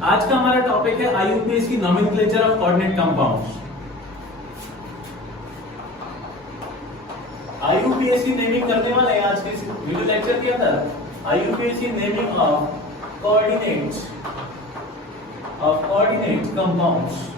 आज का हमारा टॉपिक है IUPAC nomenclature of coordinate compounds. IUPAC naming करने वाले हैं आज के वीडियो लेक्चर के अंदर। IUPAC naming of coordinates compounds.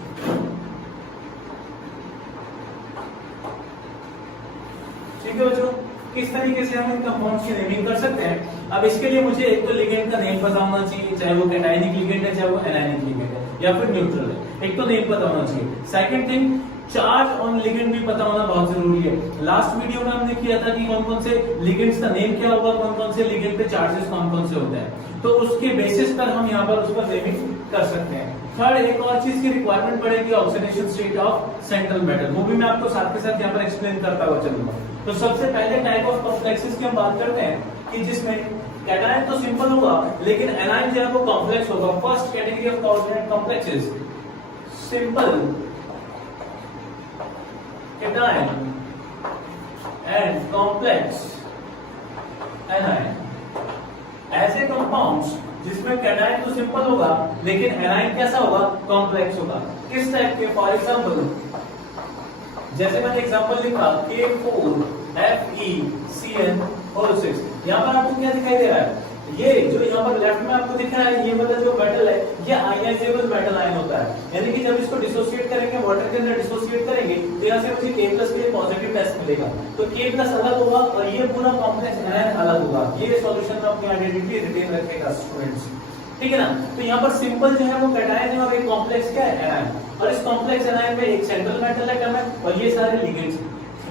ठीक है बच्चों, किस तरीके से हम इन कंपाउंड्स की नेमिंग कर सकते हैं। अब इसके लिए मुझे एक तो लिगेंड का नेम पता होना चाहिए, चाहे वो कैटायनिक लिगेंड है, चाहे वो एनायनिक लिगेंड है, या फिर न्यूट्रल है। एक तो नेम पता होना चाहिए। Second thing, charge on ligand भी पता होना बहुत जरूरी है। लास्ट वीडियो में हमने किया था कि कौन कौन से लिगेंड्स का नेम क्या होगा, कौन कौन से लिगेंड पे चार्जेस कौन कौन से होते हैं, तो उसके बेसिस पर हम यहाँ पर उसका नेमिंग कर सकते हैं। थर्ड, एक और चीज की रिक्वायरमेंट पड़ेगी, oxidation state of central metal. वो भी मैं आपको साथ के साथ यहाँ पर एक्सप्लेन करता हुआ चलूंगा। तो सबसे पहले टाइप ऑफ कॉम्प्लेक्सेस की हम बात करते हैं कि जिसमें कैटायन तो सिंपल होगा लेकिन एनायन जो है वो कॉम्प्लेक्स होगा। First category of coordinate complexes, simple cation and complex anion. ऐसे कंपाउंड्स जिसमें कैटायन तो सिंपल होगा लेकिन एनायन कैसा होगा, कॉम्प्लेक्स होगा। किस टाइप के, फॉर एग्जांपल जैसे मैंने एग्जांपल लिखा K4FeCN6। यहाँ पर आपको क्या दिखाई दे रहा है, ये जो यहाँ पर लेफ्ट में आपको दिख रहा है, ये वाला जो मेटल है ये आयनाइजेबल मेटल आयन होता है। यानी कि जब इसको डिसोसिएट करेंगे, वाटर के अंदर डिसोसिएट करेंगे, तो यहाँ से मुझे K+ के लिए पॉजिटिव टेस्ट मिलेगा। तो K+ अलग होगा और ये पूरा कॉम्प्लेक्स एनायन अलग होगा। ये सॉल्यूशन में अपनी आइडेंटिटी रिटेन रखेगा स्टूडेंट्स, ठीक है ना। तो यहाँ पर सिंपल जो है वो कैटायन है और एक कॉम्प्लेक्स क्या है, एनायन। और इस कॉम्प्लेक्स एनायन में एक सेंट्रल मेटल एटम है और ये सारे लिगेंड्स।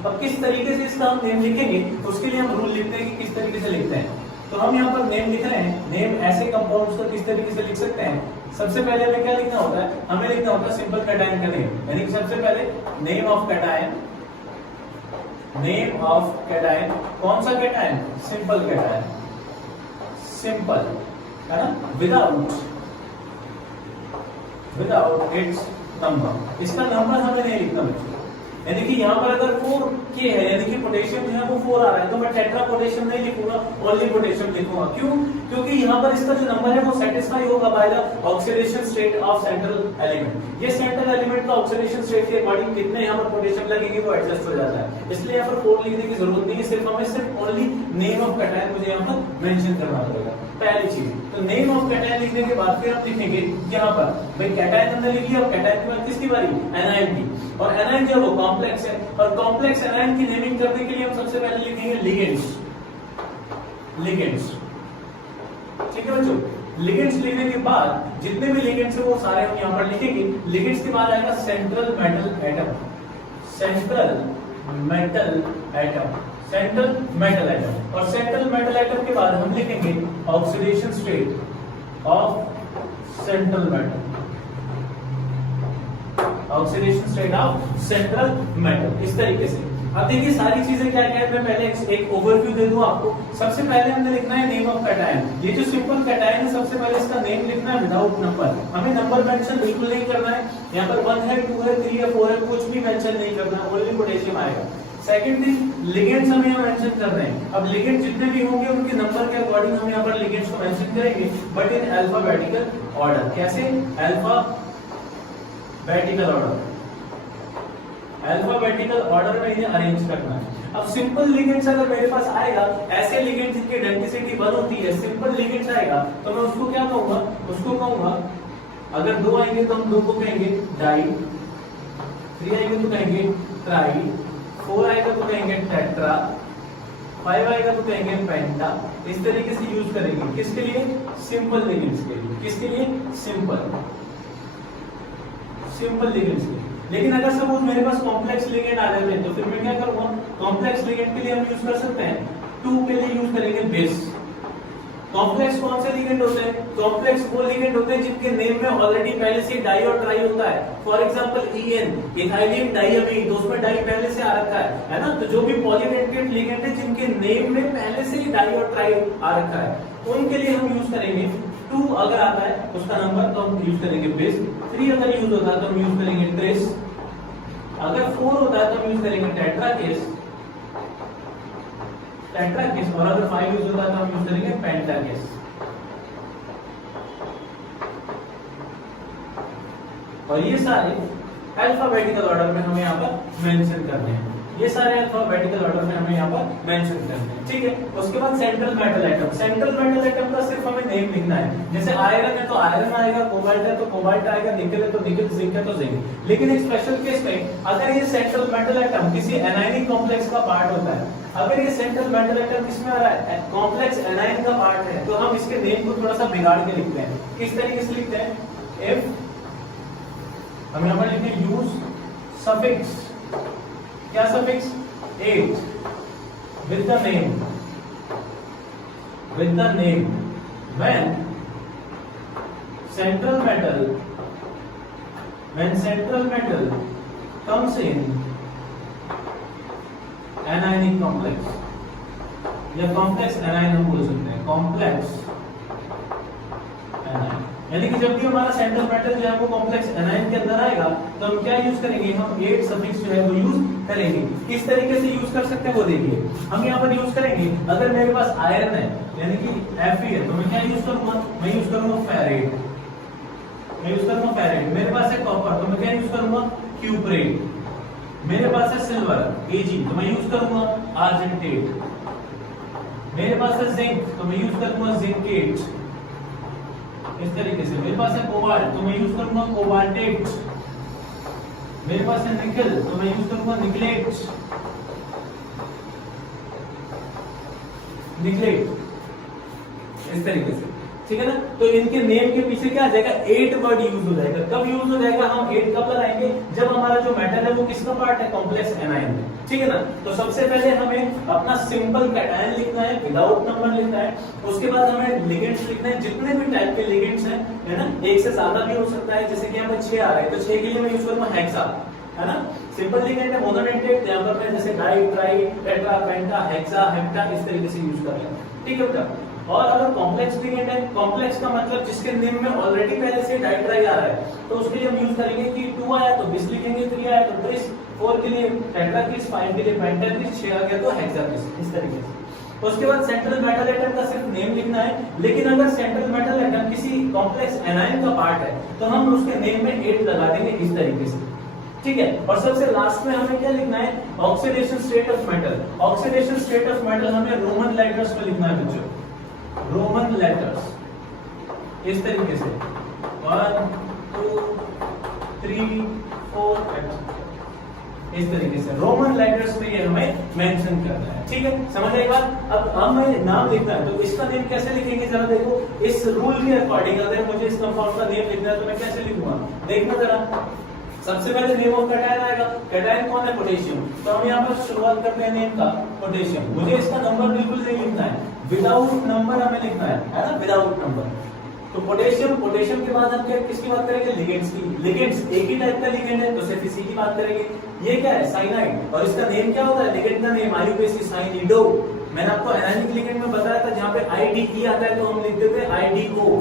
अब किस तरीके से इसका हम नेम लिखेंगे, उसके लिए हम रूल लिखते हैं कि किस तरीके से लिखते हैं। तो हम यहाँ पर नेम लिख रहे हैं, नेम ऐसे कंपाउंड्स को किस तरीके से लिख सकते हैं। सबसे पहले हमें क्या लिखना होता है, हमें लिखना होता है सिंपल कैटायन का नेम। यानी कि सबसे पहले name of cation, name of cation. कौन सा कैटायन, सिंपल कैटायन, सिंपल है ना, विदाउट इट्स नंबर। इसका नंबर हमें नहीं लिखना बच्चों। यानी कि यहाँ पर अगर 4K है, यानी कि पोटेशियम जो है वो 4 आ रहा है, तो मैं टेट्रा पोटेशियम नहीं लिखूंगा, ओनली पोटेशियम लिखूंगा। क्यों? क्योंकि यहाँ पर इसका जो नंबर है वो सेटिस्फाई होगा by the oxidation state of central element. ये सेंट्रल एलिमेंट का ऑक्सीडेशन स्टेट के अकॉर्डिंग कितने यहाँ पर पोटेशियम लगेंगे वो एडजस्ट हो जाता है। इसलिए यहाँ पर 4 लिखने की जरूरत नहीं है, सिर्फ ओनली नेम ऑफ कैटायन मुझे यहाँ पर मेंशन करना पड़ेगा। पहली चीज तो नेम ऑफ कैटायन लिखने के बाद फिर हम लिखेंगे यहाँ पर भाई कैटायन हमने लिख लिया, और कैटायन के बाद किसकी बारी, एनायन की। और एनायन जो है वो कॉम्प्लेक्स है, और कॉम्प्लेक्स एनायन की नेमिंग करने के लिए हम सबसे पहले लिखेंगे लिगेंड्स। ठीक है बच्चों, लिगेंड्स लिखने के बाद जितने भी लिगेंड्स है वो सारे हम यहाँ पर लिखेंगे। लिगेंड्स के बाद आएगा central metal atom, central metal atom, central metal atom. और सेंट्रल मेटल एटम के बाद हम लिखेंगे oxidation state of central metal, oxidation state of central metal. इस तरीके से अब देखिए सारी चीजें क्या क्या है, मैं पहले एक ओवरव्यू दे दूं आपको। सबसे पहले हमने लिखना है नेम ऑफ कैटायन। ये जो सिंपल कैटायन है सबसे पहले इसका नेम लिखना है विदाउट नंबर। हमें नंबर मेंशन बिल्कुल नहीं करना है। यहाँ पर 1 है, 2 है, 3 है, 4 है, कुछ भी मेंशन नहीं करना है, ओनली पोटेशियम आएगा। सेकंड थिंग, लिगेंड्स हम यहाँ मेंशन कर रहे हैं। अब लिगेंड जितने भी होंगे उनके नंबर के अकॉर्डिंग हम यहाँ पर लिगेंड्स को मेंशन करेंगे, बट इन अल्फाबेटिकल ऑर्डर। कैसे, अल्फाबेटिकल ऑर्डर, अल्फाबेटिकल ऑर्डर में इन्हें अरेंज करना है। अब सिंपल लिगेंड्स अगर मेरे पास आएगा, ऐसे लिगेंड्स जिनकी डेंसिटी 1 होती है, सिंपल लिगेंड्स आएगा, तो मैं उसको क्या कहूंगा, उसको कहूंगा, अगर 2 आएंगे तो हम 2 को कहेंगे डाई, 3 आएंगे तो कहेंगे ट्राई, 4 आएगा तो कहेंगे टेट्रा, 5 आएगा तो कहेंगे पेंटा। इस तरीके से यूज करेंगे किसके लिए, सिंपल लिगेंड्स के लिए। किसके लिए, सिंपल लिगेंड्स के लिए। लेकिन अगर सपोज मेरे पास कॉम्प्लेक्स लिगेंड आ जाते हैं तो फिर मैं क्या करूंगा, कॉम्प्लेक्स लिगेंड के लिए हम यूज कर सकते हैं 2 के लिए यूज करेंगे बेस। कॉम्प्लेक्स कौन से लिगेंड होते हैं, कॉम्प्लेक्स वो लिगेंड होते हैं जिनके नेम में ऑलरेडी पहले से डाई और ट्राई होता है। फॉर एग्जांपल EN, इथाइलिन डाइअमीन, तो उसमें डाई पहले से आ रखा है ना। तो जो भी पॉलीडेंटेट लिगेंड है जिनके नेम में पहले से ही डाई और ट्राई आ रखा है, उनके लिए हम यूज करेंगे 2 अगर आता है उसका नंबर तो हम यूज करेंगे बेस। 3 अगर यूज होता है तो हम यूज करेंगे ट्रेस। अगर 4 होता है तो हम यूज करेंगे टेट्रा केस, और अगर 5 यूज होता है तो हम यूज करेंगे पेंटा केस। और ये सारे अल्फाबेटिकल ऑर्डर में हमें यहाँ पर मेंशन करने हैं, ये सारे अल्फाबेटिकल ऑर्डर में हमें यहाँ पर मेंशन करने हैं, ठीक है। उसके बाद central metal atom, central metal atom का सिर्फ हमें नेम लिखना है। जैसे आयरन है तो आयरन आएगा, कोबाल्ट है तो कोबाल्ट आएगा, निकल है तो निकल, जिंक है तो जिंक। लेकिन एक स्पेशल केस में अगर ये सेंट्रल मेटल एटम किसी एनायनिक कॉम्प्लेक्स का पार्ट होता है, अगर ये सेंट्रल मेटल एटम किसमें आ रहा है, कॉम्प्लेक्स एनायन का पार्ट है, तो हम इसके नेम को थोड़ा सा बिगाड़ के लिखते हैं। किस तरीके से लिखते हैं, इफ हम यहां पर लिखते हैं यूज सफिक्स, क्या suffix, 8 with the name when central metal comes in anionic complex, या कॉम्प्लेक्स एनायन हम बोल सकते हैं, कॉम्प्लेक्स एनायन, यानी कि जब भी हमारा सेंट्रल मेटल जो है वो कॉम्प्लेक्स एनायन के अंदर आएगा तो हम क्या यूज करेंगे, हम 8 सफिक्स जो है वो यूज करेंगे। किस तरीके से यूज कर सकते हैं वो देखिए, हम यहाँ पर यूज करेंगे, अगर मेरे पास आयरन है यानी कि Fe है तो मैं क्या यूज करूंगा, मैं यूज करूंगा फेरेट, मैं यूज करूंगा फेरेट। मेरे पास है कॉपर तो मैं क्या यूज करूंगा, क्यूप्रेट। मेरे पास है सिल्वर Ag तो मैं यूज करूंगा आर्जेंटेट। मेरे पास है जिंक तो मैं यूज करूंगा जिंकेट। इस तरीके से मेरे पास है कोबाल्ट तो मैं यूज करूंगा कोबाल्टेट। मेरे पास है निकल तो मैं यूज करूंगा निकलेट, निकलेट, इस तरीके से, ठीक है ना। तो इनके नेम के पीछे क्या आ जाएगा, 8 वर्ड यूज हो जाएगा। कब यूज हो जाएगा, हम 8 कब लगाएंगे, जब हमारा जो मेटल है वो किसका पार्ट है, कॉम्प्लेक्स एनायन में, ठीक है ना। तो सबसे पहले हमें अपना सिंपल कैटायन लिखना है, विदाउट नंबर लिखना है। उसके बाद हमें लिगेंड्स लिखना है, जितने भी टाइप के लिगेंड्स हैं, है ना, एक से ज्यादा भी हो सकता है। जैसे कि यहाँ पे 6 आ रहा है तो 6 के लिए मैं यूज करूंगा हेक्सा, है ना। सिंपल लिगेंड है मोनोडेंटेट, यहाँ पर मैं जैसे डाई, ट्राई, टेट्रा, पेंटा, हेक्सा, हेप्टा इस तरीके से यूज कर लें, ठीक है बेटा। और अगर कॉम्प्लेक्स लिगेंड है, कॉम्प्लेक्स का मतलब जिसके नेम में ऑलरेडी पहले से डाइट्राई आ रहा है, तो उसके लिए हम यूज करेंगे कि 2 आया तो बिस लिखेंगे, 3 आया तो ट्रिस, 4 के लिए टेट्राकिस, 5 के लिए पेंटाकिस, 6 आ गया तो हेक्साकिस, इस तरीके से। उसके बाद सेंट्रल मेटल एटम का सिर्फ नेम लिखना है। लेकिन अगर सेंट्रल मेटल एटम किसी कॉम्प्लेक्स एनायन का पार्ट है तो हम उसके नेम में 8 लगा देंगे, इस तरीके से, ठीक है। और सबसे लास्ट में हमें क्या लिखना है, oxidation state of metal. Oxidation state of metal हमें रोमन लेटर्स में लिखना है बच्चों, रोमन लेटर्स, इस तरीके से 1 2 3 4 इस तरीके से रोमन लेटर्स में ये हमें मेंशन करना है, ठीक है। समझ आई बात। अब हमें नाम लिखना है तो इसका नेम कैसे लिखेंगे, जरा देखो। इस रूल के अकॉर्डिंग अगर मुझे इस कंपाउंड का नेम लिखना है तो मैं कैसे लिखूंगा, देखना जरा। सबसे पहले नेम ऑफ कैटायन आएगा, कैटायन कौन है, पोटेशियम। तो हम यहाँ पर शुरुआत करते हैं नेम का, पोटेशियम। मुझे इसका नंबर बिल्कुल नहीं लिखना है, विदाउट नंबर हमें लिखना है ना, विदाउट नंबर। तो पोटेशियम, पोटेशियम के बाद हम क्या किसकी बात करेंगे, लिगेंड्स की। लिगेंड्स एक ही टाइप का लिगेंड है तो सिर्फ इसी की बात करेंगे। ये क्या है, साइनाइड, और इसका नेम क्या होता है, लिगेंड का नेम आईयूपीएसी साइनिडो। मैंने आपको एनायनिक लिगेंड में बताया था, जहाँ पे आईडीई आता है तो हम लिखते थे आईडीओ।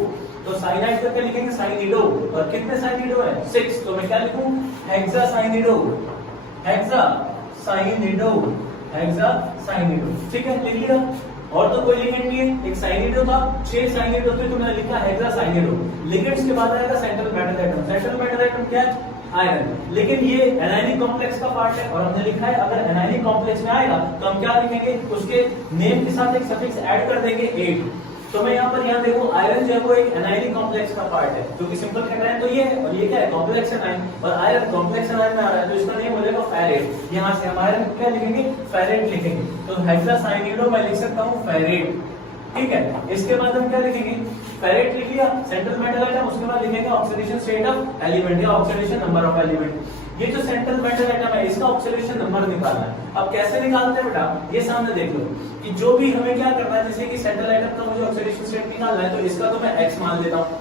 तो साइनाइड का क्या लिखेंगे, साइनिडो। और कितने साइनिडो है, 6। तो मैं क्या लिखूं, हेक्सा साइनिडो, हेक्सा साइनिडो, हेक्सा साइनिडो, ठीक है, लिख लिया। और तो कोई लिगेंड नहीं है, एक साइनिडो था, 6 साइनिडो थे तो मैंने लिखा हेक्सा साइनिडो। लिगेंड्स के बाद आएगा central metal atom. Central metal atom क्या है, आयरन। लेकिन ये एनायनिक कॉम्प्लेक्स का पार्ट है और हमने लिखा है अगर एनायनिक कॉम्प्लेक्स में आएगा तो हम क्या लिखेंगे, उसके नेम के साथ एक सफिक्स ऐड कर देंगे 8। तो मैं यहाँ पर यहाँ देखो, आयरन जो है वो एक एनायनिक कॉम्प्लेक्स का पार्ट है, जो कि सिंपल कैटायन तो ये है, और ये क्या है, कॉम्प्लेक्स एनायन। और आयरन कॉम्प्लेक्स एनायन में आ रहा है तो इसका नेम हो जाएगा फेरेट। यहाँ से हम आयरन क्या लिखेंगे, फेरेट लिखेंगे। तो हेक्सा साइनिडो मैं लिख सकता हूँ फेरेट, ठीक है। इसके बाद हम क्या लिखेंगे, फेरेट लिख लिया, सेंट्रल मेटल एटम। उसके बाद लिखेंगे ऑक्सीडेशन स्टेट ऑफ एलिमेंट या ऑक्सीडेशन नंबर ऑफ एलिमेंट। ये जो सेंट्रल मेटल एटम है इसका ऑक्सीडेशन नंबर निकालना है। अब कैसे निकालते हैं बेटा, ये सामने देख लो कि जो भी हमें क्या करना है, जैसे कि सेंट्रल एटम का मुझे ऑक्सीडेशन स्टेट निकालना है तो इसका तो मैं x मान लेता हूँ,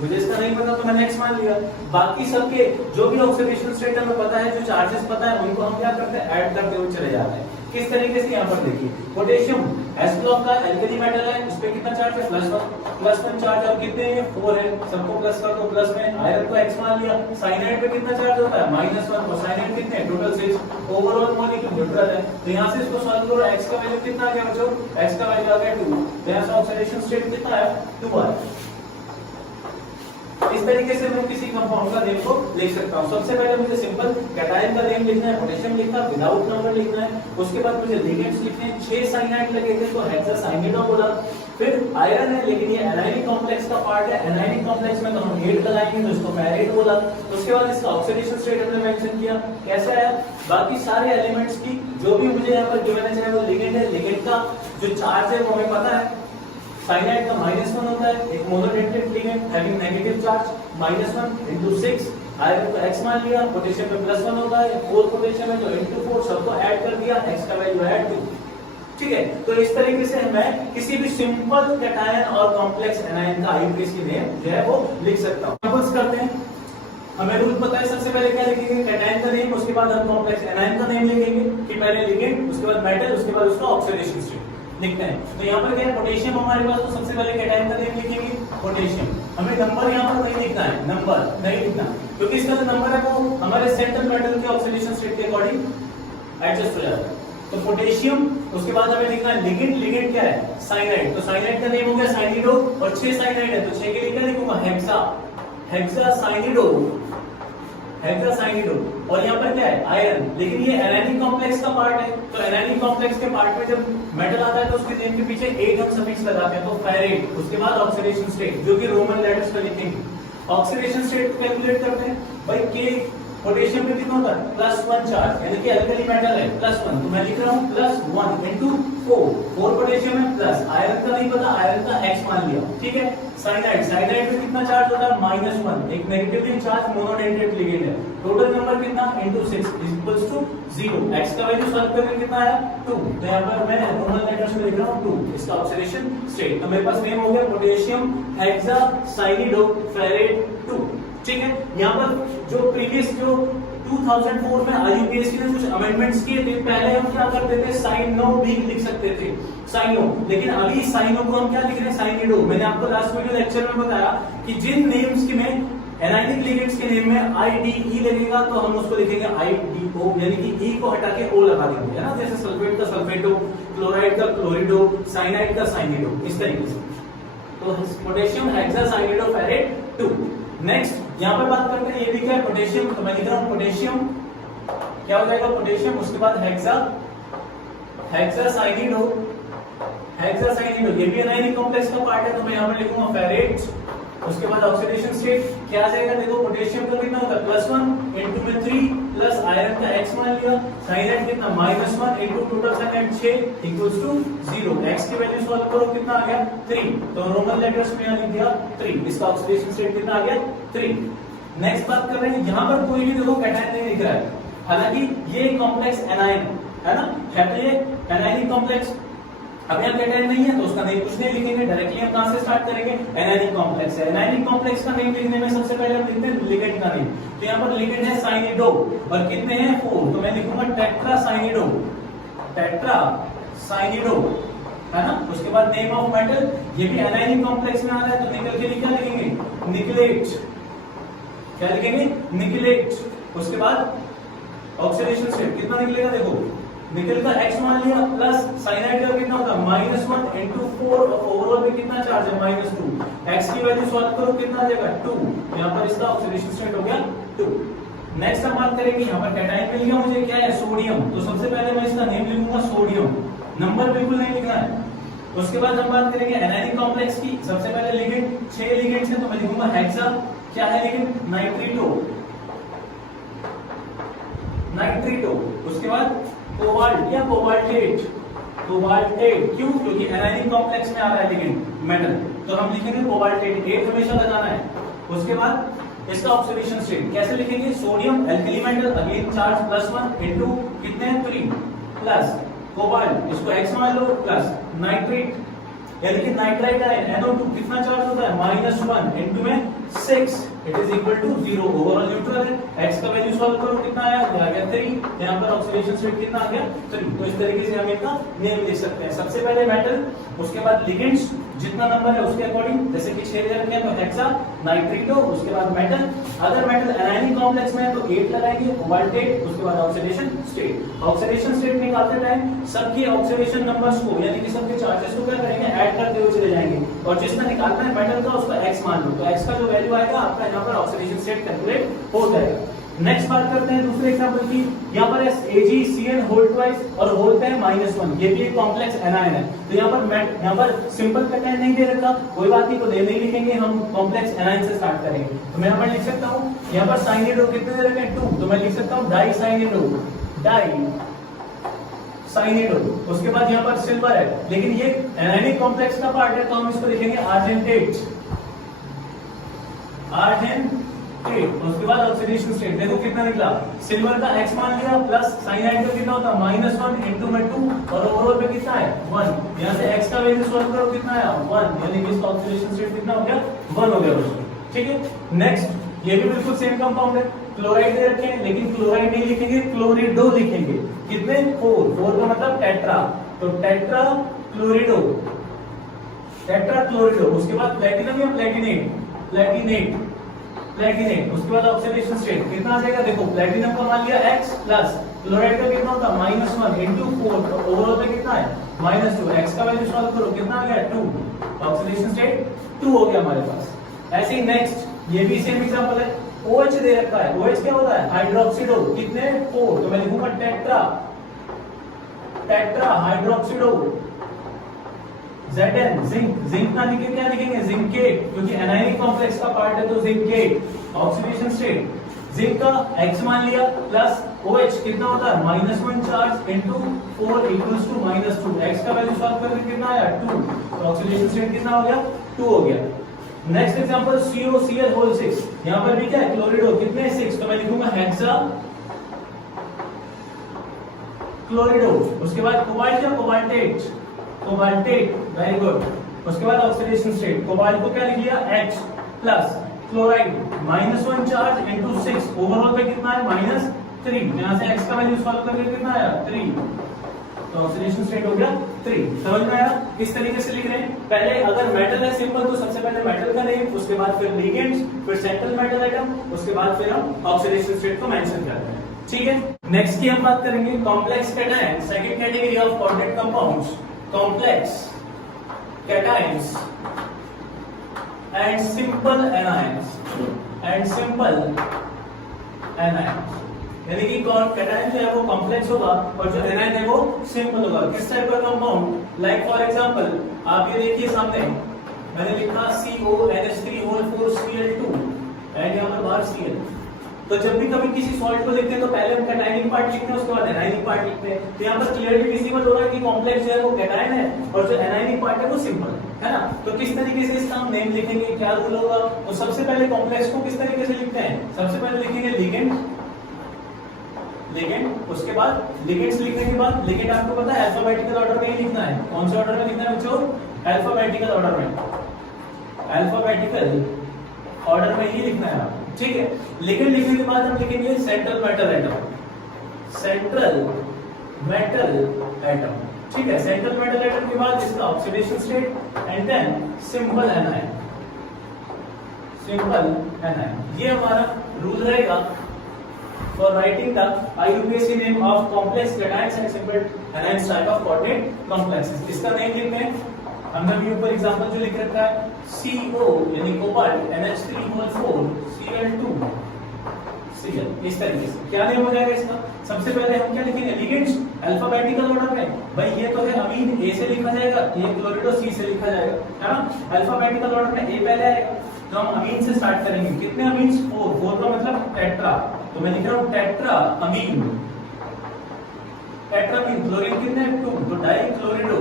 मुझे इसका नहीं पता तो मैंने x मान लिया। बाकी सबके जो भी ऑक्सीडेशन स्टेट हमें पता है, जो चार्जेस पता है, उनको हम क्या करते हैं, ऐड करते हुए चले जाते हैं। किस तरीके से, यहाँ पर देखिए, पोटेशियम s ब्लॉक का एल्कली मेटल है, उस पे कितना चार्ज है, +1 चार्ज। और कितने हैं, 4 है, सबको प्लस कर दो, प्लस में आयरन को x मान लिया। साइनाइड पे कितना चार्ज होता है, -1, और साइनाइड कितने हैं, टोटल 6। ओवरऑल मॉलिक्यूल न्यूट्रल है, तो यहाँ से इसको सॉल्व करो, x का वैल्यू कितना आ गया बच्चों, x का वैल्यू आ गया 2। तो यहाँ से ऑक्सीडेशन स्टेट कितना है, 2 आया। इस तरीके से मैं किसी कंपाउंड का नेम को लिख सकता हूँ। सबसे पहले मुझे सिंपल कैटायन का नेम लिखना है, पोटेशियम लिखना है, विदाउट नंबर लिखना है। उसके बाद मुझे लिगेंड्स लिखने हैं, 6 साइनाइड लगेंगे तो हेक्सासाइनिडो बोला। फिर आयरन है लेकिन ये एनायनिक कॉम्प्लेक्स का पार्ट है, एनायनिक कॉम्प्लेक्स में तो हम 8 लगाएंगे तो इसको फेरेट बोला। उसके बाद इसका ऑक्सीडेशन स्टेट हमने मेंशन किया, कैसे आया। बाकी सारे एलिमेंट्स की जो भी मुझे यहाँ पर गिवन है, चाहे वो लिगेंड है, लिगेंड का जो चार्ज है वो हमें पता है। साइनाइड का -1 होता है, एक monodentate ligand having negative charge, -1 × 6। Iron को x मान लिया, पोटेशियम में +1 होता है, 4 पोटेशियम है तो × 4 सबको ऐड कर दिया, x का वैल्यू है 2। ठीक है, तो इस तरीके से मैं किसी भी सिंपल कैटायन और कॉम्प्लेक्स एनायन का आईयूपीएस की नेम जो है वो लिख सकता हूं। सपोज करते हैं, हमें रूल पता है, सबसे पहले क्या लिखेंगे, कैटायन का नेम, उसके बाद हम कॉम्प्लेक्स एनायन का नेम लिखेंगे, कि पहले लिगेंड, उसके बाद मेटल, उसके बाद उसका ऑक्सीडेशन स्टेट लिखते हैं। तो यहाँ पर क्या है, पोटेशियम हमारे पास, तो सबसे पहले कैटायन का नेम लिखेंगे पोटेशियम। हमें नंबर यहाँ पर नहीं लिखना है, नंबर नहीं लिखना, क्योंकि इसका जो नंबर है वो हमारे सेंट्रल मेटल के ऑक्सीडेशन स्टेट के अकॉर्डिंग एडजस्ट हो जाता है। तो पोटेशियम, उसके बाद हमें लिखना है लिगेंड। लिगेंड क्या है, साइनाइड, तो साइनाइड का नेम हो गया साइनिडो, और 6 साइनाइड है तो 6 के लिए क्या लिखूंगा, हेक्सा, हेक्सासाइनिडो, हेक्सासाइनिडो। और यहाँ पर क्या है, आयरन, लेकिन ये एनायनिक कॉम्प्लेक्स का पार्ट है, तो एनायनिक कॉम्प्लेक्स के पार्ट में जब मेटल आता है तो उसके नेम के पीछे 8 हम सफिक्स लगाते हैं, तो फेरेट। उसके बाद ऑक्सीडेशन स्टेट, जो कि रोमन लेटर्स में लिखेंगे। ऑक्सीडेशन स्टेट कैलकुलेट करते हैं भाई, के पोटेशियम में कितना होता है, +1 चार्ज, यानी कि अल्कली मेटल है, +1, तो मैं लिख रहा हूँ +1 × 4 पोटेशियम है, प्लस आयरन का नहीं पता, आयरन का x मान लिया। ठीक है, साइनाइड, साइनाइड में कितना चार्ज होता है, -1, एक नेगेटिवली चार्ज मोनोडेंटेड लिगेंड है। टोटल नंबर कितना, × 6 = 0। x का वैल्यू सॉल्व करके कितना आया, 2, तो यहाँ पर मैं रोमन लेटर्स में लिख रहा हूँ 2, इसका ऑक्सीडेशन स्टेट। तो मेरे पास नेम हो गया पोटेशियम हेक्सासाइनिडो फेरेट 2। ठीक है, यहाँ पर जो प्रीवियस जो 2004 में आईयूपीएस ने कुछ अमेंडमेंट्स किए थे, पहले हम क्या करते थे, साइनो भी लिख सकते थे, साइनो, लेकिन अभी साइनो को हम क्या लिख रहे हैं, साइनिडो। मैंने आपको लास्ट वीडियो लेक्चर में बताया कि जिन नेम्स के में एनायनिक लिगेंड्स के नेम में IDE लगेगा तो हम उसको लिखेंगे IDO, यानी कि E को हटा के O लगा देंगे, है ना, जैसे सल्फेट का सल्फेटो, क्लोराइड का क्लोरिडो, साइनाइड का साइनिडो, इस तरीके से। तो पोटेशियम हेक्सासाइनिडो फेरेट 2। नेक्स्ट यहाँ पर बात करते हैं, ये भी क्या है, पोटेशियम, तो मैं लिख रहा हूँ पोटेशियम क्या हो जाएगा, पोटेशियम, उसके बाद हेक्सासाइनिडो, हेक्सासाइनिडो, ये भी एनायनिक कॉम्प्लेक्स का पार्ट है, तो मैं यहाँ पर लिखूंगा फेरेट। उसके बाद ऑक्सीडेशन स्टेट क्या आ जाएगा, देखो पोटेशियम का कितना होता है, +1 × में 3 प्लस आयरन का x मान लिया, साइनाइड कितना, -1 × टोटल साइनाइड 6 = 0। x की वैल्यू सॉल्व करो, कितना आ गया, 3, तो रोमन लेटर्स में यहाँ लिख दिया 3, इसका ऑक्सीडेशन स्टेट कितना आ गया, 3। नेक्स्ट बात कर रहे हैं, यहाँ पर कोई भी देखो कैटायन नहीं लिख रहा है, हालांकि ये कॉम्प्लेक्स एनायन है ना, है तो ये एनायनिक कॉम्प्लेक्स। अब यहाँ कैटायन नहीं है तो उसका नेम कुछ नहीं लिखेंगे, डायरेक्टली हम कहां से स्टार्ट करेंगे, एनायनिक कॉम्प्लेक्स है। एनायनिक कॉम्प्लेक्स का नेम लिखने में सबसे पहले हम लिखते हैं लिगेंड का नेम, तो यहाँ पर लिगेंड है साइनिडो, और कितने हैं, 4, तो मैं लिखूंगा टेट्रासाइनिडो, टेट्रासाइनिडो, है ना। उसके बाद नेम ऑफ मेटल, ये भी एनायनिक कॉम्प्लेक्स में आ रहा है, तो निकल के लिए क्या लिखेंगे, निकलेट, क्या लिखेंगे, निकलेट। उसके बाद ऑक्सीडेशन स्टेट कितना निकलेगा, देखो निकल का x मान लिया, प्लस साइनाइड का कितना होगा, -1 × 4, ओवरऑल में कितना चार्ज है, -2, x की वैल्यू सॉल्व करो, कितना आ जाएगा, 2, यहाँ पर इसका ऑक्सीडेशन स्टेट हो गया 2। नेक्स्ट हम बात करेंगे, यहाँ पर कैटायन मिल गया मुझे, क्या है, सोडियम, तो सबसे पहले मैं इसका नेम लिखूंगा सोडियम, नंबर बिल्कुल नहीं लिखना है। उसके बाद हम बात करेंगे एनायनिक कॉम्प्लेक्स की, सबसे पहले लिगेंड, 6 लिगेंड्स हैं तो मैं लिखूंगा हेक्सा, क्या है लिगेंड, नाइट्रिटो, नाइट्रिटो। उसके बाद कोबाल्ट या कोबाल्टेट, कोबाल्टेट, क्यों, क्योंकि एनायनिक कॉम्प्लेक्स में आ रहा है लिगेंड मेटल, तो हम लिखेंगे कोबाल्टेट, 8 हमेशा लगाना है। उसके बाद इसका ऑक्सीडेशन स्टेट कैसे लिखेंगे, sodium alkali metal, again charge +1 × कितने हैं, 3, प्लस कोबाल्ट, इसको x मान लो, प्लस नाइट्रेट, यानी कि नाइट्राइट आयन NO2 कितना चार्ज होता है, -1 × में 6, it is equal to 0, overall neutral है। x का वैल्यू सॉल्व करो, कितना आया, आ गया 3, यहाँ पर ऑक्सीडेशन स्टेट कितना आ गया, 3। तो इस तरीके से हम इसका नेम लिख सकते हैं, सबसे पहले मेटल, उसके बाद लिगेंड्स, जितना नंबर है उसके अकॉर्डिंग, जैसे कि 6 दे रखे हैं तो हेक्सा, नाइट्रिटो, उसके बाद मेटल। अगर मेटल एनायनिक कॉम्प्लेक्स में है तो 8 लगाएंगे, कोबाल्टेट, उसके बाद ऑक्सीडेशन स्टेट। ऑक्सीडेशन स्टेट निकालते टाइम सबके ऑक्सीडेशन नंबर्स को यानी कि सबके चार्जेस को क्या करेंगे, ऐड करते हुए चले जाएंगे, और जिसका निकालना है मेटल का उसका x मान लो, तो x का जो वैल्यू आएगा आपका यहाँ पर ऑक्सीडेशन स्टेट कैलकुलेट हो जाएगा। नेक्स्ट बात करते हैं दूसरे एग्जांपल की। यहाँ पर AgCN होल ट्वाइस और होल पे -1, ये भी एक कॉम्प्लेक्स एनायन है। तो यहाँ पर सिंपल कैटायन नहीं दे रखा, कोई बात नहीं, तो दे नहीं लिखेंगे, हम कॉम्प्लेक्स एनायन से स्टार्ट करेंगे। तो मैं यहाँ पर लिख सकता हूँ, यहाँ पर साइनिडो कितने दे रखे हैं 2, तो मैं लिख सकता हूँ डाई साइनिडो, उसके बाद यहाँ पर सिल्वर है, लेकिन ये एनायनिक कॉम्प्लेक्स का पार्ट है तो हम इसको लिखेंगे आर्जेंटेट, उसके बाद ऑक्सीडेशन स्टेट। देखो कितना निकला, सिल्वर का x मान लिया प्लस साइनाइड का कितना होता है -1 इनटू में 2 और ओवरऑल पे कितना है 1। यहां से x का वैल्यू सॉल्व करो कितना आया 1, यानी कि इसका ऑक्सीडेशन स्टेट कितना हो गया 1 हो गया दोस्तों। ठीक है, नेक्स्ट ये भी बिल्कुल सेम कंपाउंड है, क्लोराइड दे रखे हैं, लेकिन क्लोराइड नहीं लिखेंगे, क्लोरिडो लिखेंगे। कितने 4 का मतलब टेट्रा, तो टेट्रा क्लोरिडो, उसके बाद प्लैटिनम या प्लैटिनेट, उसके बाद ऑक्सीडेशन स्टेट कितना आ जाएगा, देखो प्लैटिनम का मान लिया x प्लस क्लोराइड का कितना होता है -1 इनटू 4, तो ओवरऑल पे कितना है -2, x का वैल्यू सॉल्व करो कितना आ गया 2, ऑक्सीडेशन स्टेट 2 हो गया हमारे पास। ऐसे ही नेक्स्ट ये भी सेम एग्जांपल है, OH दे रखा है, OH क्या होता है हाइड्रोक्सिडो, कितने 4, तो मैं लिखूंगा टेट्रा हाइड्रोक्सिडो, Zn जिंक ना लिखे क्या लिखेंगे जिंकेट, क्योंकि एनायनिक कॉम्प्लेक्स का पार्ट है तो जिंकेट। ऑक्सीडेशन स्टेट जिंक का x मान लिया प्लस OH कितना होता है -1 charge into 4 equals to -2, x का वैल्यू सॉल्व करके कितना आया 2, तो ऑक्सीडेशन स्टेट कितना हो गया 2 हो गया। नेक्स्ट एग्जांपल COCl होल 6, यहां पर भी क्या है क्लोरिडो, कितने 6, तो मैं लिखूंगा हेक्सा क्लोरिडो, उसके बाद कोबाल्ट या कोबाल्टेट, वेरी गुड। उसके बाद ऑक्सीडेशन स्टेट, कोबाल्ट को क्या लिख लिया H plus chloride -1 charge into 6, overall पे कितना है -3, यहां से x का वैल्यू सॉल्व करके कितना आया 3, तो ऑक्सीडेशन स्टेट हो गया 3। समझ में आया किस तरीके से लिख रहे हैं। पहले अगर मेटल है सिंपल तो सबसे पहले मेटल का नेम, उसके बाद फिर लिगेंड्स, फिर सेंट्रल मेटल एटम, उसके बाद फिर हम ऑक्सीडेशन स्टेट को मेंशन करते हैं। ठीक है, नेक्स्ट की हम बात करेंगे complex cation, second category of coordinate compounds, complex cations and simple anions यानी कि कैटायन जो है वो कॉम्प्लेक्स होगा और जो एनायन है वो सिंपल होगा। किस टाइप का कंपाउंड, लाइक फॉर एग्जांपल आप ये देखिए सामने मैंने लिखा CONH3 4Cl2 एंड यहाँ पर बाहर Cl। तो जब भी कभी किसी सॉल्ट को लिखते हैं तो पहले हम कैटायनिक पार्ट लिखते हैं, उसके बाद एनायनिक पार्ट लिखते हैं। तो यहाँ पर क्लियरली विजिबल हो रहा है कि कॉम्प्लेक्स जो है वो कैटायन है और जो एनायनिक पार्ट है वो सिंपल है ना। तो किस तरीके से इसका हम नेम लिखेंगे, क्या रूल होगा, तो सबसे पहले कॉम्प्लेक्स को किस तरीके से लिखते हैं, सबसे पहले लिखेंगे लिगेंड, उसके बाद लिगेंड्स लिखने के बाद लिगेंड आपको पता है अल्फाबेटिकल ऑर्डर में ही लिखना है। कौन से ऑर्डर में लिखना है बच्चों, अल्फाबेटिकल ऑर्डर में, अल्फाबेटिकल ऑर्डर में ही लिखना है आपको। ठीक है, लिगेंड लिखने के बाद हम लिखेंगे सेंट्रल मेटल एटम, ठीक है। सेंट्रल मेटल एटम के बाद इसका oxidation state and then simple anion, ये हमारा रूल रहेगा for writing the IUPAC name of complex cations and simple anions type of coordinate complexes। इसका नेम लिखते हैं हमने भी ऊपर एग्जांपल जो लिख रखा है CO यानी कोबाल्ट NH3 Cl2 Cl, इस तरीके से क्या नेम हो जाएगा इसका। सबसे पहले हम क्या लिखेंगे लिगेंड्स अल्फाबेटिकल ऑर्डर में, भाई ये तो है अमीन A से लिखा जाएगा, ये क्लोरिडो C से लिखा जाएगा है ना। अल्फाबेटिकल ऑर्डर में A पहले आएगा तो हम अमीन से स्टार्ट करेंगे। कितने अमीन्स 4 का मतलब टेट्रा, तो मैं लिख रहा हूं टेट्रा अमीन, क्लोरीन कितने 2, तो डाइक्लोरिडो,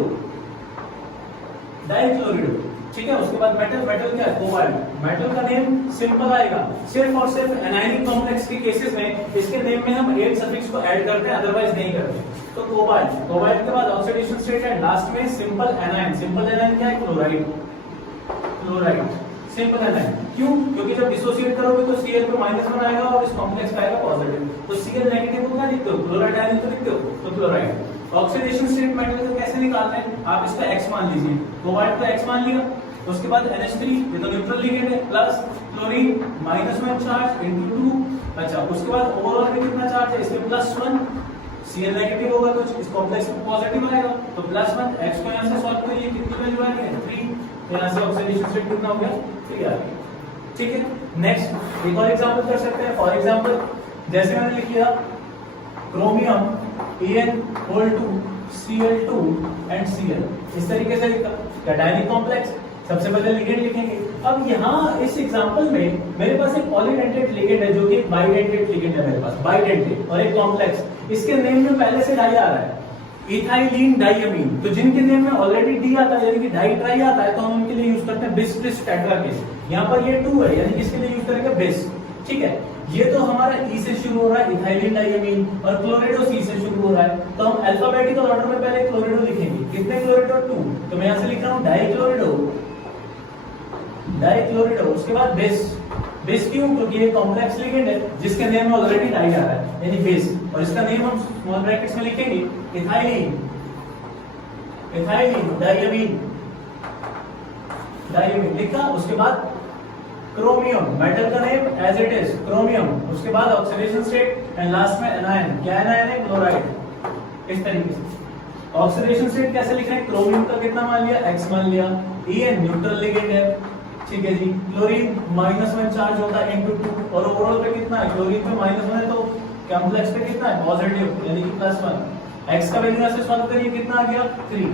ठीक है। उसके बाद मेटल क्या है कोबाल्ट, मेटल का नेम सिंपल आएगा। सिर्फ और सिर्फ एनायनिक कॉम्प्लेक्स के केसेस में इसके नेम में हम एट सफिक्स को ऐड करते हैं, अदरवाइज नहीं करते। तो कोबाल्ट के बाद ऑक्सीडेशन स्टेट है, लास्ट में सिंपल एनायन क्या है क्लोराइड, सिंपल एनायन। क्यों? क्योंकि जब डिसोसिएट करोगे तो Cl पे -1 आएगा और इस कॉम्प्लेक्स पे आएगा पॉजिटिव। तो Cl नेगेटिव को क्या लिखते हो? क्लोराइड आयन तो लिखते हो, तो क्लोराइड। ऑक्सीडेशन स्टेट मेटल को कैसे निकालते हैं? आप इसका X मान लीजिए, कोबाल्ट का X मान लिया, उसके बाद NH3 ये तो न्यूट्रल लिगेंड है, प्लस क्लोरीन -1 चार्ज इनटू 2। अच्छा, उसके बाद ओवरऑल में कितना चार्ज है? इसमें +1। Cl नेगेटिव होगा तो इस कॉम्प्लेक्स में पॉजिटिव आएगा, तो +1। X को यहां से सॉल्व करिए, कितनी वैल्यू आ रही है? 3। यहां से ऑक्सीडेशन स्टेट कितना हो गया? 3 आ गया। ठीक है, नेक्स्ट एक और एग्जांपल कर सकते हैं। फॉर एग्जांपल जैसे मैंने लिख दिया chromium An(2) Cl2 and Cl, इस तरीके से लिखा कैटायनिक कॉम्प्लेक्स। सबसे पहले लिगेंड लिखेंगे। अब यहाँ इस एग्जांपल में मेरे पास एक पॉलीडेंटेट लिगेंड है जो कि एक बाइडेंटेट लिगेंड है मेरे पास, बाइडेंटेट, और एक कॉम्प्लेक्स। इसके नेम में पहले से डाई आ रहा है, इथाइलिन डाइअमीन। तो जिनके नेम में ऑलरेडी डी आता है यानी कि डाई ट्राई आता है, तो हम उनके लिए यूज करते हैं बिस ट्रिस टेट्राकेस। यहाँ पर ये 2 है यानी कि इसके लिए यूज करेंगे बिस। ठीक है, ये तो हमारा ई से शुरू हो रहा है, इथाइलिन डाइअमीन, और क्लोरिडो सी से शुरू हो रहा है। तो हम अल्फाबेटिकल ऑर्डर में पहले क्लोरिडो लिखेंगे। कितने क्लोरिडो? 2। तो मैं यहां से लिख रहा हूं डाइक्लोरिडो, डाइक्लोरिडो। उसके बाद बेस। बेस क्यों? क्योंकि ये कॉम्प्लेक्स लिगेंड है जिसके नेम में ऑलरेडी डाई आ रहा है यानी बेस, और इसका नेम हम स्मॉल ब्रैकेट्स में लिखेंगे इथाइलिन, इथाइलिन डाइअमीन, डाइअमीन लिखा। उसके बाद क्रोमियम, मेटल का name as it is chromium. उसके बाद ऑक्सीडेशन स्टेट एंड लास्ट में एनायन। क्या एनायन है? क्लोराइड। इस तरीके से ऑक्सीडेशन स्टेट कैसे लिख रहे हैं? क्रोमियम का कितना मान लिया? X मान लिया। En न्यूट्रल लिगेंड है, ठीक है जी। क्लोरीन -1 चार्ज होता है इनटू 2, और ओवरऑल पे कितना है? क्लोरीन पे -1 है तो कॉम्प्लेक्स पे कितना है? पॉजिटिव यानी कि +1। X का वैल्यू ऐसे सॉल्व करिए, कितना आ गया? 3।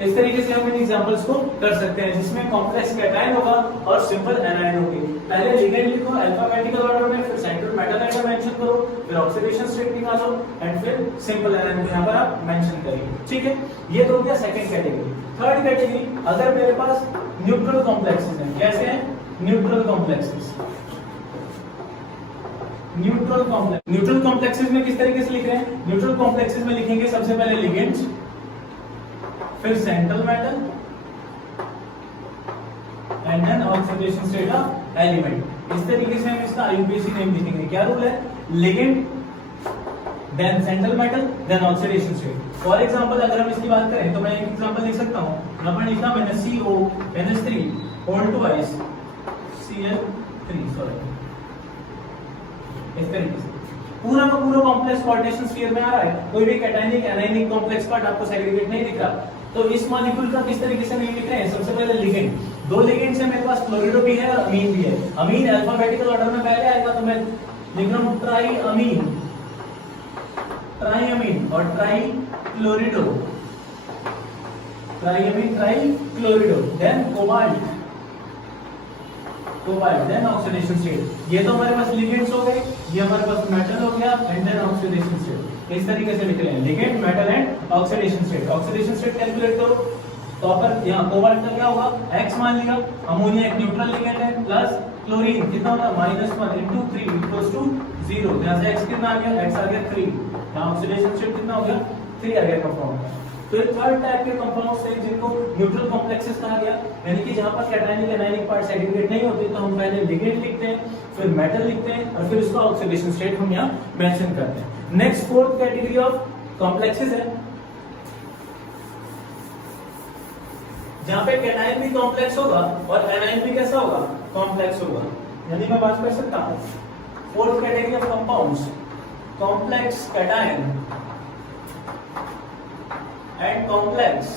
इस तरीके से हम इन एग्जांपल्स को कर सकते हैं जिसमें कॉम्प्लेक्स कैटायन होगा और सिंपल एनायन होगी। पहले लिगेंड लिखो अल्फाबेटिकल ऑर्डर में, फिर सेंट्रल मेटल आइटम मेंशन करो, फिर ऑक्सीडेशन स्टेट निकालो एंड फिर सिंपल एनायन को यहां पर आप मेंशन करिए। ठीक है, ये तो हो गया सेकंड कैटेगरी। थर्ड कैटेगरी, अगर मेरे पास न्यूट्रल कॉम्प्लेक्सेस हैं। कैसे हैं? Neutral complexes. न्यूट्रल कॉम्प्लेक्सेस में किस तरीके से लिख रहे हैं? न्यूट्रल कॉम्प्लेक्सेस में लिखेंगे सबसे पहले लिगेंड्स, फिर central metal and then oxidation state of element. इस तरीके से हम इसका आईयूपीएसी नेम लिखेंगे। क्या रूल है? Ligand, then central metal, then oxidation state. For example अगर हम इसकी बात करें तो मैं एक एग्जांपल लिख सकता हूं। यहां पर लिखा मैंने CONH3 hold twice Cl3, sorry, इस तरीके से पूरा का पूरा कॉम्प्लेक्स कोऑर्डिनेशन स्फीयर में आ रहा है। कोई भी कैटायनिक एनायनिक कॉम्प्लेक्स पार्ट आपको सेग्रीगेट नहीं दिख रहा। तो इस मॉलिक्यूल का किस तरीके से नेम लिख रहे हैं? सबसे पहले लिगेंड। 2 लिगेंड्स है मेरे पास, क्लोरिडो भी है और अमीन भी है। अमीन अल्फाबेटिकल ऑर्डर में पहले आएगा तो मैं लिख रहा हूं ट्राइअमीन, ट्राइअमीन और trichlorido, triammine trichlorido, then cobalt, cobalt, then oxidation state. ये तो हमारे पास लिगेंड्स हो गए, ये हमारे पास मेटल हो गया एंड देन ऑक्सीडेशन स्टेट। इस तरीके से लिख रहे हैं ligand, metal and oxidation state. Oxidation state calculate करो। कॉपर, यहाँ कोबाल्ट का क्या होगा? X मान लिया। अमोनिया एक न्यूट्रल लिगेंड है, प्लस क्लोरीन कितना होगा? -1 इनटू 3 इक्वल्स टू 0। यहां से X कितना आ गया? X आ गया 3। यहाँ ऑक्सीडेशन स्टेट कितना हो गया? 3 आ गया कंपाउंड। तो एक थर्ड टाइप के कंपाउंड्स हैं जिनको न्यूट्रल कॉम्प्लेक्सेस कहा गया, यानी कि जहां पर कैटायनिक एनायनिक पार्ट सेग्रीगेट नहीं होते तो हम पहले लिगेंड लिखते हैं, फिर मेटल लिखते हैं और फिर उसका ऑक्सीडेशन स्टेट हम यहाँ मेंशन करते हैं। Next fourth category of complexes है जहां पे कैटायन भी कॉम्प्लेक्स होगा और एनायन भी कैसा होगा? कॉम्प्लेक्स होगा। यानी मैं बात कर सकता हूं fourth category of compounds, complex cation and complex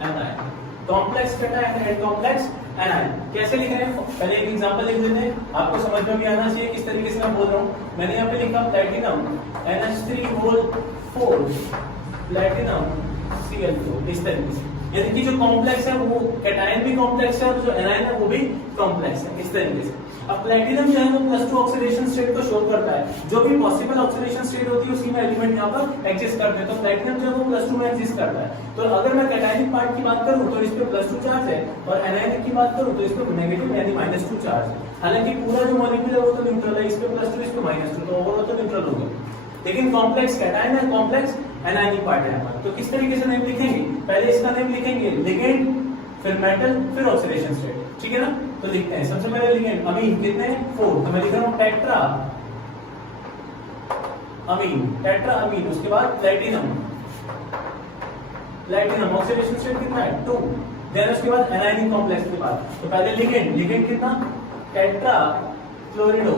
anion. Complex cation and complex anion कैसे लिख रहे हैं? पहले एक एग्जांपल लिख लेते हैं, आपको समझ में भी आना चाहिए किस तरीके से मैं बोल रहा हूं। मैंने यहाँ पे लिखा प्लैटिनम NH3 प्लैटिनम Cl2, इस तरीके से। यानी कि जो कॉम्प्लेक्स है वो कैटायन भी कॉम्प्लेक्स है और जो एनायन है वो भी कॉम्प्लेक्स है, इस तरीके से। अब प्लैटिनम जो है वो +2 ऑक्सीडेशन स्टेट को शो करता है। जो भी पॉसिबल ऑक्सीडेशन स्टेट होती है उसी में एलिमेंट यहाँ पर एग्जिस्ट करते हैं। तो प्लैटिनम जो है वो +2 में एग्जिस्ट करता है। तो अगर मैं कैटायनिक पार्ट की बात करूं तो इस पे +2 चार्ज है और एनायनिक की बात करूं तो इस पे नेगेटिव यानी -2 चार्ज है। हालांकि पूरा जो मॉलिक्यूल है वो तो न्यूट्रल है, इस पे +2 इस पे -2, तो ओवरऑल तो न्यूट्रल हो गया। लेकिन कॉम्प्लेक्स कैटायन है, कॉम्प्लेक्स एनायनिक पार्ट है हमारा। तो किस तरीके से नेम लिखेंगे, पहले इसका नेम लिखेंगे लिगेंड, फिर मेटल, फिर ऑक्सीडेशन स्टेट, ठीक है ना। तो लिखते हैं सबसे पहले लिगेंड अमीन कितने हैं 4, तो मैं लिख रहा हूं टेट्रा अमीन, टेट्रा अमीन। उसके बाद प्लैटिनम, प्लैटिनम ऑक्सीडेशन स्टेट कितना है 2। देन उसके बाद एनायनिक कॉम्प्लेक्स के बाद, तो पहले लिगेंड, लिगेंड कितना टेट्रा क्लोरिडो,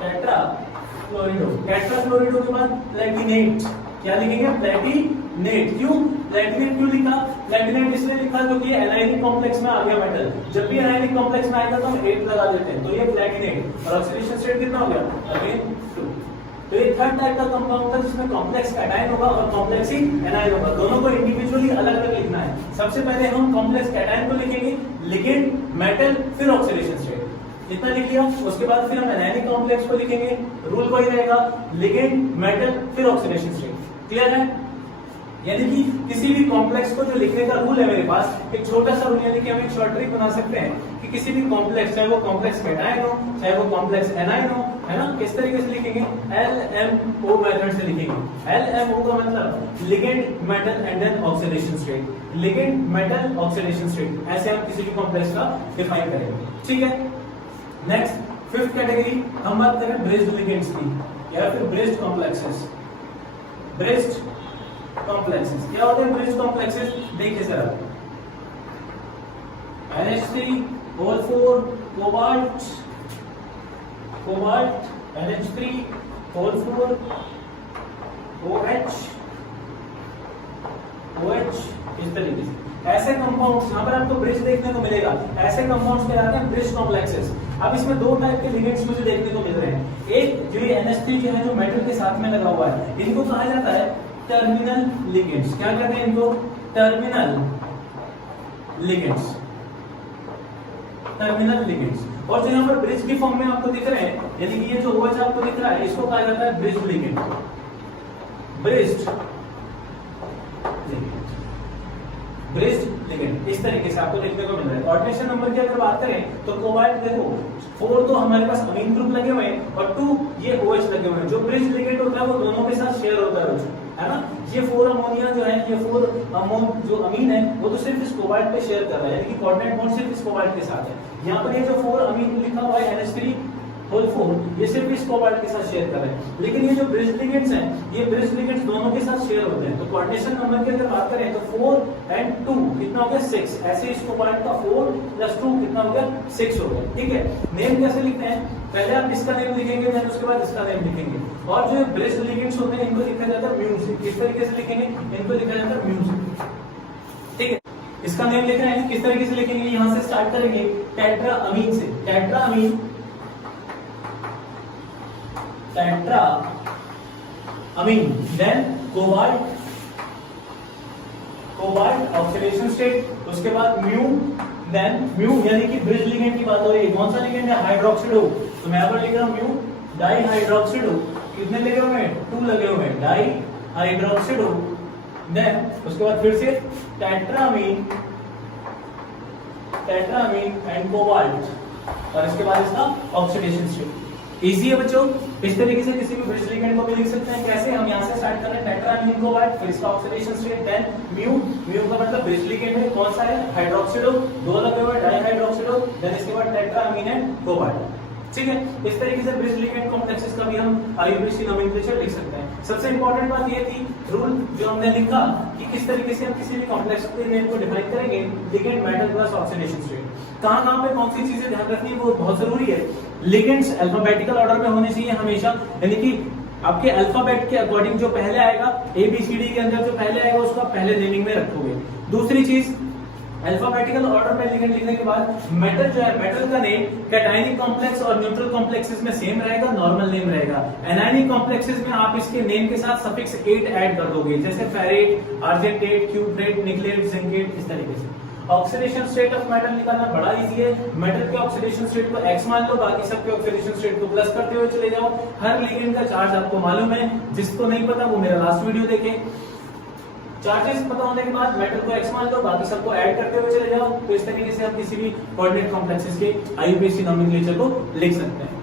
टेट्रा क्लोरिडो, टेट्रा क्लोरिडो के बाद प्लैटिनेट, क्या लिखेंगे प्लैटिनेट। क्यों प्लैटिनेट क्यों लिखा, प्लैटिनेट इसलिए लिखा क्योंकि एनायनिक कॉम्प्लेक्स में आ गया मेटल, जब भी एनायनिक कॉम्प्लेक्स में आएगा तो हम 8 लगा देते हैं, तो ये प्लैटिनेट। और ऑक्सीडेशन स्टेट कितना हो गया अगेन 2। तो ये थर्ड टाइप का कंपाउंड था जिसमें कॉम्प्लेक्स कैटायन होगा और कॉम्प्लेक्स ही एनायन होगा, दोनों को इंडिविजुअली अलग अलग लिखना है। सबसे पहले हम कॉम्प्लेक्स कैटायन को लिखेंगे लिगेंड, मेटल, फिर ऑक्सीडेशन स्टेट, इतना लिख लिया। उसके बाद फिर हम एनायनिक कॉम्प्लेक्स को लिखेंगे, रूल वही रहेगा लिगेंड, मेटल, फिर ऑक्सीडेशन स्टेट। क्लियर है, यानी कि किसी भी कॉम्प्लेक्स को जो लिखने का रूल है मेरे पास, एक छोटा सा रूल, यानी कि हम एक शॉर्ट ट्रिक बना सकते हैं कि किसी भी कॉम्प्लेक्स, चाहे वो कॉम्प्लेक्स कैटायन हो चाहे वो कॉम्प्लेक्स एनायन हो, है ना, किस तरीके से लिखेंगे LMO मेथड से लिखेंगे। LMO का मतलब ligand, metal and then oxidation state, ligand, metal, oxidation state, ऐसे हम किसी भी कॉम्प्लेक्स का डिफाइन करेंगे, ठीक है। नेक्स्ट फिफ्थ कैटेगरी हम बात करें ब्रिज्ड लिगेंड्स की या फिर ब्रिज्ड कॉम्प्लेक्सेस। ब्रिज्ड कॉम्प्लेक्सेस क्या होते हैं ब्रिज्ड कॉम्प्लेक्सेस, देखिए जरा, NH3O4 cobalt, cobalt, NH3O4 OH, OH, इस तरीके से ऐसे कंपाउंड्स यहाँ पर आपको ब्रिज देखने को मिलेगा, ऐसे कंपाउंड्स कहलाते हैं ब्रिज कॉम्प्लेक्सेस। अब इसमें दो टाइप के लिगेंड्स मुझे देखने को मिल रहे हैं, एक जो ये NH3 जो है जो मेटल के साथ में लगा हुआ है, इनको कहा जाता है टर्मिनल लिगेंड्स। क्या कहते हैं इनको, टर्मिनल लिगेंड्स, टर्मिनल लिगेंड्स। और जो यहाँ पर ब्रिज की फॉर्म में आपको दिख रहे हैं, यानी कि ये जो OH आपको दिख रहा है, इसको कहा जाता है bridged ligand, bridged ligand, bridged ligand. इस तरीके से आपको देखने को मिल रहा है। ऑर्डिनेशन नंबर की अगर बात करें तो कोबाल्ट देखो 4 तो हमारे पास अमीन ग्रुप लगे हुए हैं और 2 ये OH लगे हुए हैं। जो ब्रिज्ड लिगेंड होता है वो दोनों के साथ शेयर होता है ना। ये 4 अमोनिया जो है, ये 4 जो अमीन है वो तो सिर्फ इस कोबाल्ट पे शेयर कर रहा है, यानी कि कोऑर्डिनेट बॉन्ड सिर्फ इस कोबाल्ट के साथ है। यहाँ पर ये जो 4 अमीन लिखा हुआ है NH3O4 ये सिर्फ इस कोबाल्ट के साथ शेयर कर रहे हैं, लेकिन ये जो ब्रिज्ड लिगेंड्स हैं ये ब्रिज्ड लिगेंड्स दोनों के साथ शेयर होते हैं। तो कोऑर्डिनेशन नंबर की अगर बात करें तो 4 and 2 कितना हो गया 6, ऐसे इस कोबाल्ट का 4 + 2 कितना हो गया 6 हो गया, ठीक है। नेम कैसे लिखते हैं, पहले आप इसका नेम लिखेंगे फिर उसके बाद इसका नेम लिखेंगे। और जो ब्रिज्ड लिगेंड्स होते हैं इनको लिखा जाता है म्यू से। किस तरीके से लिखेंगे, इनको लिखा जाता है म्यू से, ठीक है। इसका नेम लिख रहे हैं, किस तरीके से लिखेंगे, यहां से स्टार्ट करेंगे टेट्रा अमीन से, tetraammine, tetraammine, then cobalt, cobalt oxidation state, उसके बाद म्यू, देन म्यू यानी कि ब्रिज्ड लिगेंड की बात हो रही है। कौन सा लिगेंड है, हाइड्रोक्सिडो, तो मैं यहां पर लिख रहा हूं म्यू डाई हाइड्रोक्सिडो, कितने लगे हुए हैं 2 लगे हुए हैं, डाई हाइड्रोक्सिडो। देन उसके बाद फिर से टेट्रामीन, टेट्रामीन एंड कोबाल्ट, और इसके बाद इसका ऑक्सीडेशन स्टेट। इजी है बच्चों, इस तरीके से किसी भी ब्रिज्ड लिगेंड को भी लिख सकते हैं। कैसे, हम यहां से स्टार्ट कर रहे हैं टेट्रामीन कोबाल्ट, फिर इसका oxidation state, then mu, mu का मतलब ब्रिज्ड लिगेंड है, कौन सा है हाइड्रोक्सिडो, 2 लगे हुए डाई हाइड्रोक्सिडो, देन इसके बाद टेट्रामीन एंड कोबाल्ट, ठीक है। इस तरीके से ब्रिज्ड लिगेंड कॉम्प्लेक्सेस का भी हम IUPAC नोमेनक्लेचर लिख सकते हैं। सबसे इंपॉर्टेंट बात ये थी रूल जो हमने लिखा कि किस तरीके से हम किसी भी कॉम्प्लेक्स के नेम को डिफाइन करेंगे, ligand, metal plus oxidation state. कहां पे कौन सी चीजें ध्यान रखनी है वो बहुत जरूरी है। लिगेंड्स अल्फाबेटिकल ऑर्डर में होने चाहिए हमेशा, यानी कि आपके अल्फाबेट के अकॉर्डिंग जो पहले आएगा ABCD के अंदर जो पहले आएगा उसको आप पहले नेमिंग में रखोगे। दूसरी चीज, अल्फाबेटिकल ऑर्डर में लिगेंड लिखने के बाद मेटल जो है, मेटल का नेम कैटायनिक कॉम्प्लेक्स और न्यूट्रल कॉम्प्लेक्सेस में सेम रहेगा, नॉर्मल नेम रहेगा। एनायनिक कॉम्प्लेक्सेस में आप इसके नेम के साथ सफिक्स 8 ऐड कर दोगे, जैसे फेरेट, आर्जेंटेट, क्यूप्रेट, निकलेट, जिंकेट, इस तरीके से। ऑक्सीडेशन स्टेट ऑफ मेटल निकालना बड़ा इजी है। मेटल के ऑक्सीडेशन स्टेट को x मान लो, बाकी सबके ऑक्सीडेशन स्टेट को प्लस करते हुए चले जाओ। हर लिगेंड का चार्ज आपको मालूम है, जिसको नहीं पता वो मेरा लास्ट वीडियो देखे। चार्जेस पता होने के बाद मेटल को x मान लो, बाकी सबको ऐड करते हुए चले जाओ। तो इस तरीके से आप किसी भी कोऑर्डिनेट कॉम्प्लेक्सेस के IUPAC नोमेनक्लेचर को लिख सकते हैं।